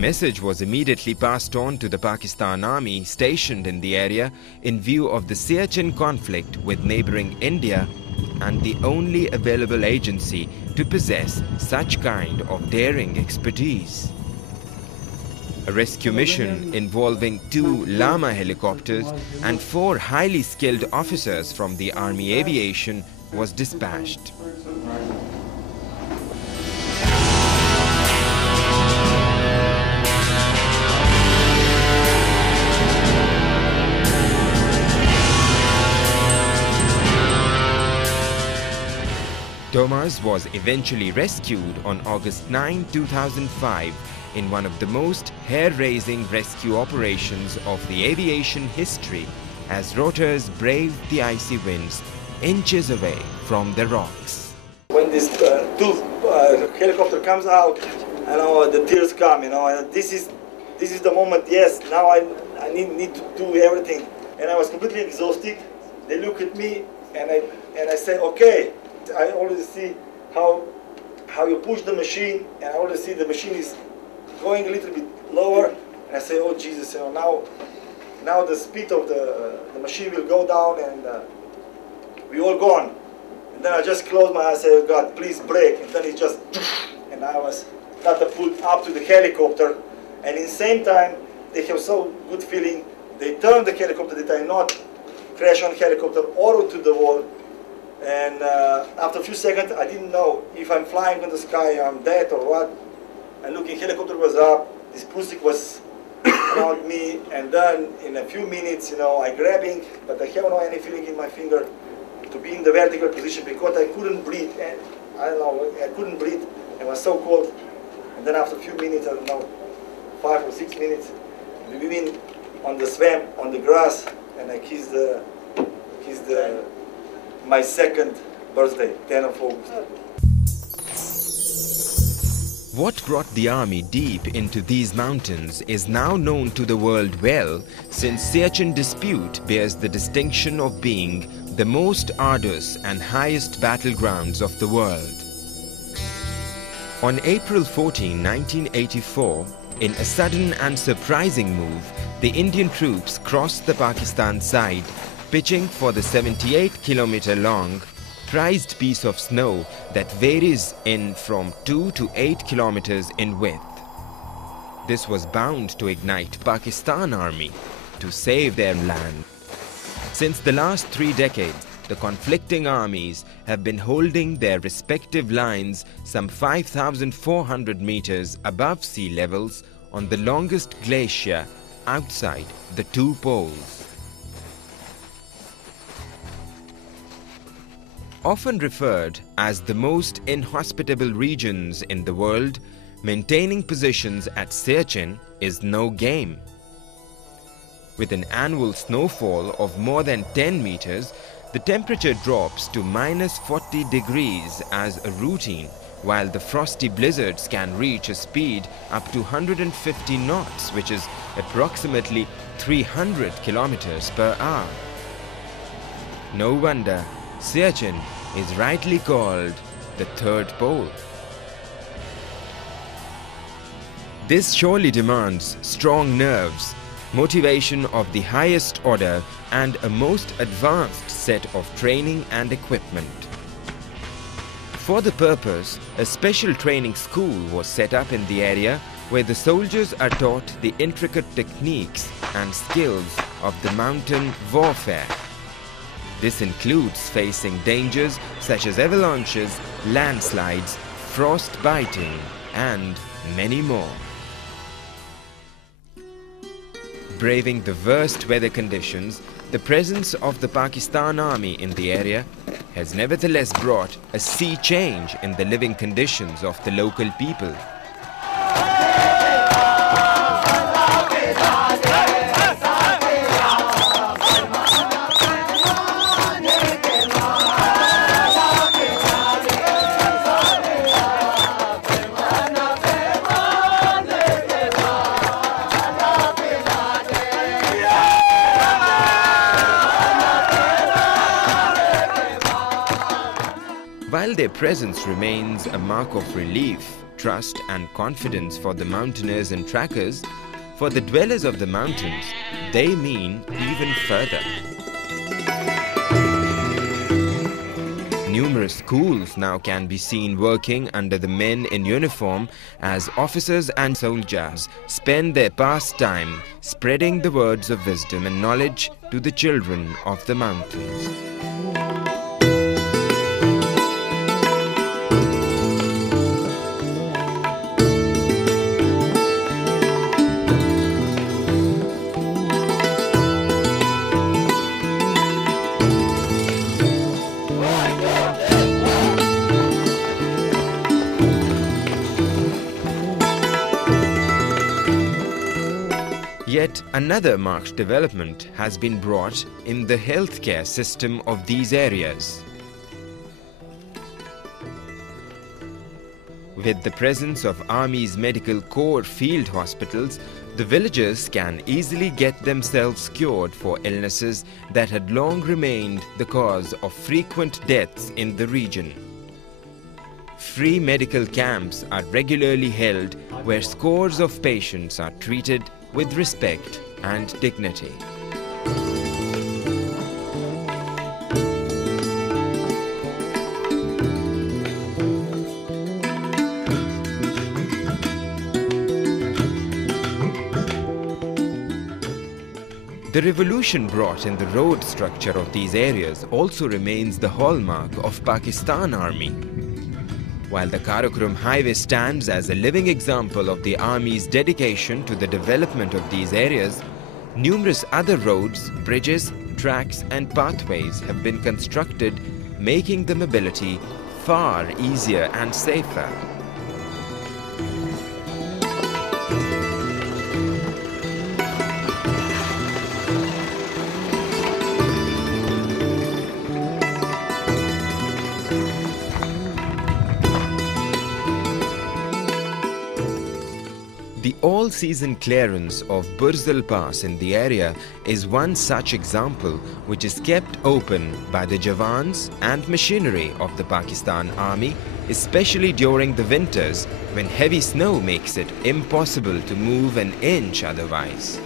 message was immediately passed on to the Pakistan Army stationed in the area in view of the Siachen conflict with neighboring India and the only available agency to possess such kind of daring expertise. A rescue mission involving 2 Lama helicopters and 4 highly skilled officers from the Army Aviation was dispatched. Thomas was eventually rescued on August 9, 2005 in one of the most hair-raising rescue operations of the aviation history as rotors braved the icy winds inches away from the rocks. When this helicopter comes out, the tears come, and this is the moment, yes, now I need to do everything. And I was completely exhausted. They look at me and I say, okay. I already see how you push the machine, and I already see the machine is going a little bit lower, and I say, oh Jesus, now the speed of the machine will go down, and we all gone. And then I just close my eyes and say, oh God, please brake. And then it just, and I was catapulted up to the helicopter, and in the same time they have so good feeling. They turn the helicopter that I not crash on helicopter or to the wall. And after a few seconds, I didn't know if I'm flying in the sky, I'm dead or what. And looking, helicopter was up, this pussy was around me, and then in a few minutes, I grabbing, but I have no any feeling in my finger to be in the vertical position because I couldn't breathe. And I don't know, I couldn't breathe. It was so cold. And then after a few minutes, I don't know, 5 or 6 minutes, we been on the swamp, on the grass, and I kissed my second birthday, 10 of August. What brought the army deep into these mountains is now known to the world well, since Siachen Dispute bears the distinction of being the most arduous and highest battlegrounds of the world. On April 14, 1984, in a sudden and surprising move, the Indian troops crossed the Pakistan side, pitching for the 78-kilometer-long, prized piece of snow that varies in from 2 to 8 kilometers in width. This was bound to ignite Pakistan Army to save their land. Since the last 3 decades, the conflicting armies have been holding their respective lines some 5,400 meters above sea levels on the longest glacier outside the 2 poles. Often referred as the most inhospitable regions in the world, maintaining positions at Siachen is no game. With an annual snowfall of more than 10 meters, the temperature drops to -40 degrees as a routine, while the frosty blizzards can reach a speed up to 150 knots, which is approximately 300 kilometers per hour. No wonder Siachen is rightly called the third pole. This surely demands strong nerves, motivation of the highest order, and a most advanced set of training and equipment. For the purpose, a special training school was set up in the area where the soldiers are taught the intricate techniques and skills of the mountain warfare. This includes facing dangers such as avalanches, landslides, frost biting, and many more. Braving the worst weather conditions, the presence of the Pakistan Army in the area has nevertheless brought a sea change in the living conditions of the local people. While while their presence remains a mark of relief, trust and confidence for the mountaineers and trackers, for the dwellers of the mountains, they mean even further. Numerous schools now can be seen working under the men in uniform as officers and soldiers spend their pastime spreading the words of wisdom and knowledge to the children of the mountains. Yet another marked development has been brought in the healthcare system of these areas. With the presence of Army's Medical Corps field hospitals, the villagers can easily get themselves cured for illnesses that had long remained the cause of frequent deaths in the region. Free medical camps are regularly held where scores of patients are treated with respect and dignity. The revolution brought in the road structure of these areas also remains the hallmark of Pakistan Army. While the Karakoram Highway stands as a living example of the Army's dedication to the development of these areas, numerous other roads, bridges, tracks and pathways have been constructed, making the mobility far easier and safer. The all-season clearance of Burzal Pass in the area is one such example, which is kept open by the Jawans and machinery of the Pakistan Army, especially during the winters when heavy snow makes it impossible to move an inch otherwise.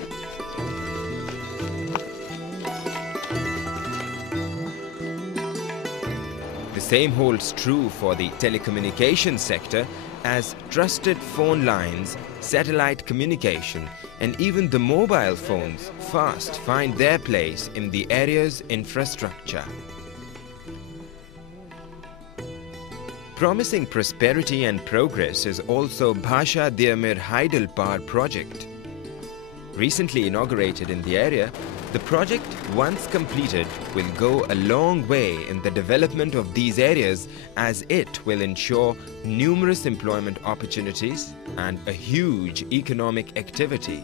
The same holds true for the telecommunications sector, as trusted phone lines, satellite communication and even the mobile phones fast find their place in the area's infrastructure. Promising prosperity and progress is also Bhasha Diamir Haidal Power project. Recently inaugurated in the area, the project, once completed, will go a long way in the development of these areas, as it will ensure numerous employment opportunities and a huge economic activity.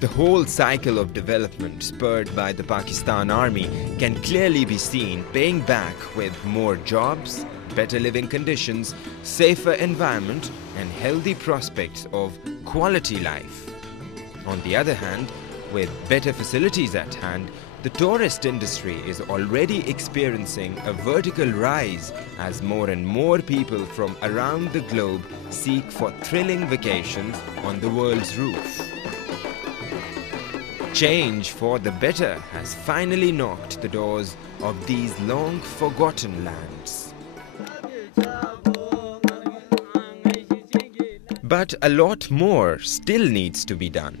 The whole cycle of development spurred by the Pakistan Army can clearly be seen paying back with more jobs, better living conditions, safer environment and healthy prospects of quality life. On the other hand, with better facilities at hand, the tourist industry is already experiencing a vertical rise as more and more people from around the globe seek for thrilling vacations on the world's roof. Change for the better has finally knocked the doors of these long-forgotten lands. But a lot more still needs to be done.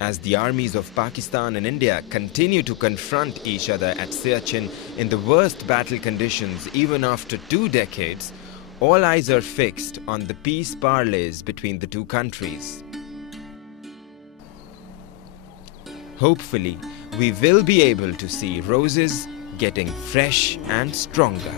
As the armies of Pakistan and India continue to confront each other at Siachen in the worst battle conditions even after 2 decades, all eyes are fixed on the peace parleys between the two countries. Hopefully, we will be able to see roses getting fresh and stronger.